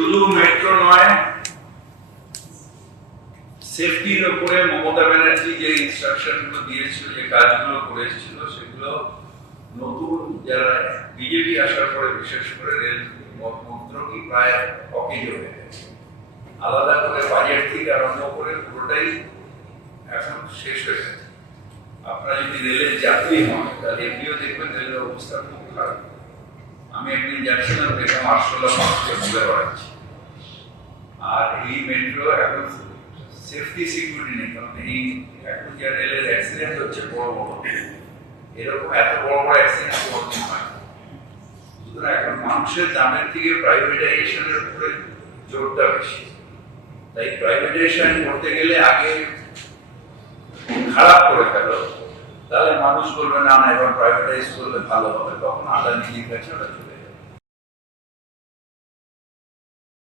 শুধু মেট্রো নয়, সেফটির উপরে মমতা ব্যানার্জি যে ইনস্ট্রাকশন গুলো দিয়েছিল, যে কাজগুলো করেছিল, সেগুলো নতুন যারা বিজেপি আসার পরে বিশেষ করে রেল মন্ত্রকই প্রায় অকেজ হয়ে গেছে। আলাদা করে বাজেট থেকে আরম্ভ করে পুরোটাই এখন শেষ হয়ে গেছে। আপনারা যদি রেলের যাত্রী হন তাহলে এমনিও দেখবেন রেলের অবস্থা খুব খারাপ। আমি একদিন যাচ্ছিলাম, দেখলাম 800 মানুষকে ঘুরে বেড়াচ্ছি। আর এই মেট্রো এখন সেফটি সিকিউরিটি নেই, কারণ এই এখন যে রেলের অ্যাক্সিডেন্ট হচ্ছে বড় বড়, এরকম এত বড় বড় অ্যাক্সিডেন্ট কোনোদিন হয়। সুতরাং এখন মানুষের দামের থেকে প্রাইভেটাইজেশনের উপরে জোরটা বেশি। তাই প্রাইভেটাইজেশন করতে গেলে আগে খারাপ করে ফেল, তাহলে মানুষ বলবে না না এবার প্রাইভেটাইজ করলে ভালো হবে, তখন আদানির কাছে ওরা চলে